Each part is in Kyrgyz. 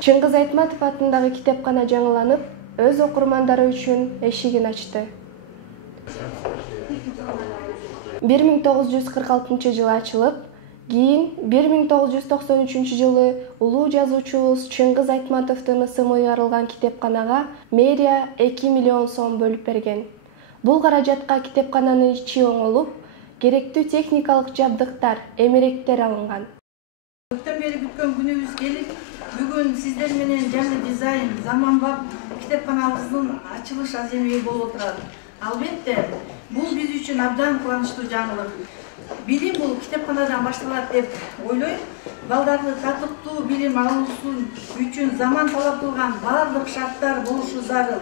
Чыңгыз Айтматов атындагы китепкана жаңыланып, өз окурмандары үчүн эшигин ачты. 1946 жылы ачылып, кийин 1993 жылы улуу жазуучубуз Чыңгыз Айтматовдун ысымы уярылган китепканага мэрия 2 миллион сом бөлүп берген. Бул каражатка китепкананын ичи оңолуп, керектүү техникалык жабдыктар, эмеректер алынган. Көптөн бери күткөн күнүбүз келип, бүгүн сиздер менен жаңы дизайн, заманбап китепканабыздын ачылыш аземи болуп отурат. Албетте, бул биз үчүн абдан кубанычтуу жаңылык. Билим бул китепканадан башталат деп ойлойм. Балдарды татыктуу билим алуусу үчүн заман талап кылган баардык шарттар болушу зарыл.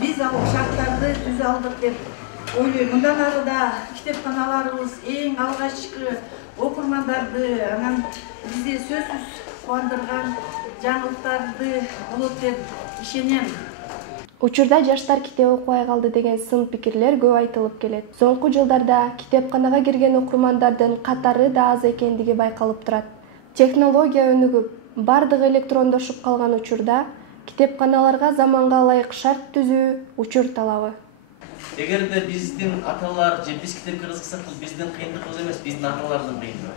Биз ал шарттарды түзө алдык деп ойлойм. Мындан ары да китепканаларыбыз эң алгачкы окурмандарды, анан бизди сөзсүз кубандырган жаңылыктарды болот деп ишенем. Учурда жаштар китеп окубай калды деген сын пикирлер көп айтылып келет. Соңку жылдарда китепканага кирген окурмандардын катары да аз экендиги байкалып турат. Технология өнүгүп, бардыгы электрондошуп калган учурда китепканаларга заманга ылайык шарт түзүү учур талабы. Эгерде биздин аталар же биз китепке кызыксак, бул биздин кыйындыгыбыз эмес, биздин аталардын кыйындыгы.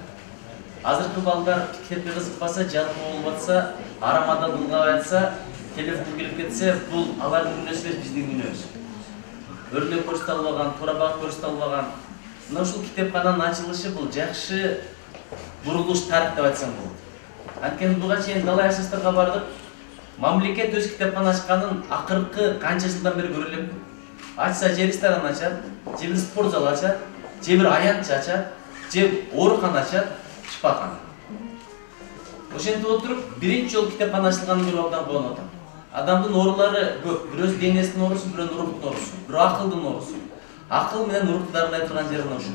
Азыркы балдар китепке кызыкпаса, жалпы болуп атса, арамадан улгап атса, телефон кирип кетсе, бул алардын күнөөсү эмес, биздин күнөөбүз. Өрлөп көрсөтүлбаган, туура багып көрсөтүлбаган. Мына ушул китепкананын ачылышы бул жакшы бурулуш тарих деп айтсам болот. Анткени буга чейин далай асыстарга бардык. Мамлекет өз китепкана ачканын акыркы канча жылдан бери көрө элек. Ачса же ресторан ачат, же бир спорт зал ачат, же бир аянтчы ачат, же оорукана ачат, шифакана. Ошентип отуруп, биринчи жолу китепкана ачылганын көрүп абдан кубанып атам. Адамдын оорулары көп. Бирөөсү денесинин оорусу, бирөө уруктун оорусу, бирөө акылдын оорусу. Акыл менен урукту дарылай турган жери мына ушул.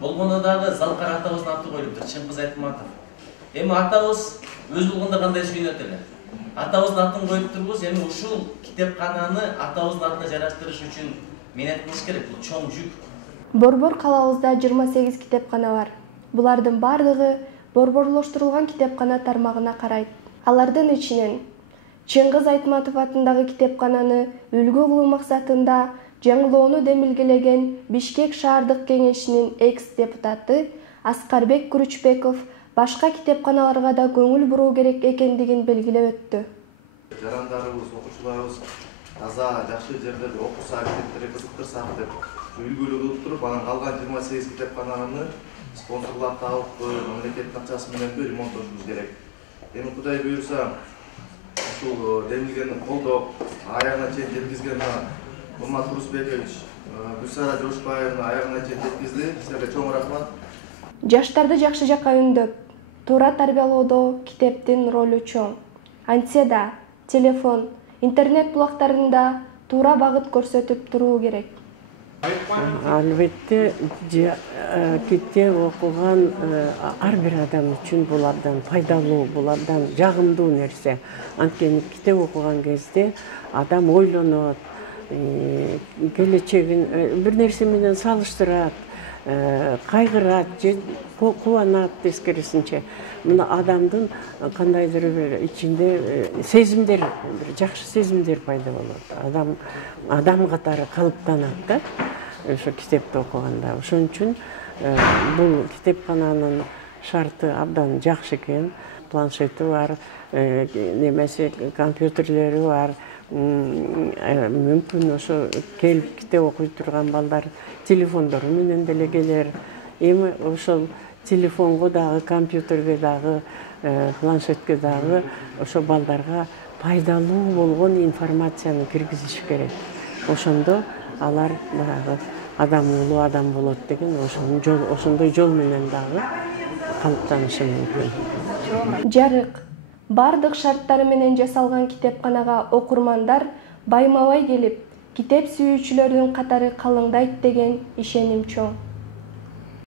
Болгондо дагы Залкар атабыздын аты коюлуптур, Чыңгыз Айтматов. Эми атабыз өз болгондо кандай сүйүнөт эле. Атабыздын атын коюп турбуз, эми ушул китепкананы атабыздын атына жараштырыш үчүн менет кылыш керек, бул чоң жүк. Борбор калабызда 28 китепкана бар. Булардын бардыгы борборлоштурулган китепкана тармагына карайт. Алардын ичинен Чыңгыз Айтматов атындагы китепкананы үлгү кылуу максатында жаңылоону демилгелеген Бишкек шаардык кеңешинин экс-депутаты Аскарбек Күрүчбеков башка китепканаларга да көңүл буруу керек экендигин белгилеп өттү. Жарандарыбыз, окуучуларыбыз таза, жакшы жерлерде окуса, китептерге кызыктырсак деп үлгүлүү кылып туруп, анан калган 28 китепкананы спонсорлар табып, мамлекеттин акчасы менен ремонттошубуз керек. Эми Кудай буйрса, ушул демилгени колдоп, аягына чейин жеткизген Урмат Турусбекович, Гүлсара Жошбаевна аягына чейин жеткизди. Силерге чоң рахмат. Жаштарды жакшы жакка үндөп, туура тарбиялоодо китептин ролу чоң. Антсе да телефон, интернет булактарында туура багыт көрсөтүп туруу керек. Албетте, китеп окуган ар бир адам үчүн булардан пайдалуу, булардан жагымдуу нерсе. Анткени китеп окуган кезде адам ойлонот, келечегин бир нерсе менен салыштырат, кайгырат, же кубанат тескерисинче. Мына адамдын кандайдыр бир ичинде сезимдер, жакшы сезимдер пайда болот. Адам катары калыптанат да, ошо китепти окуганда. Ошон үчүн бул китепкананын шарты абдан жакшы экен. Планшети бар, немесе компьютерлери бар. Мүмкүн ошо келип китеп окуй турган балдар телефондору менен деле келер. Эми ошол телефонго дагы, компьютерге дагы, планшетке дагы ошо балдарга пайдалуу болгон информацияны киргизиш керек. Ошондо алар адам улуу адам болот деген ошондой жол менен дагы калыптанышы мүмкүн. Жарык бардык шарттары менен жасалган китепканага окурмандар байма-бай келип, китеп сүйүүчүлөрдүн катары калыңдайт деген ишеним чоң.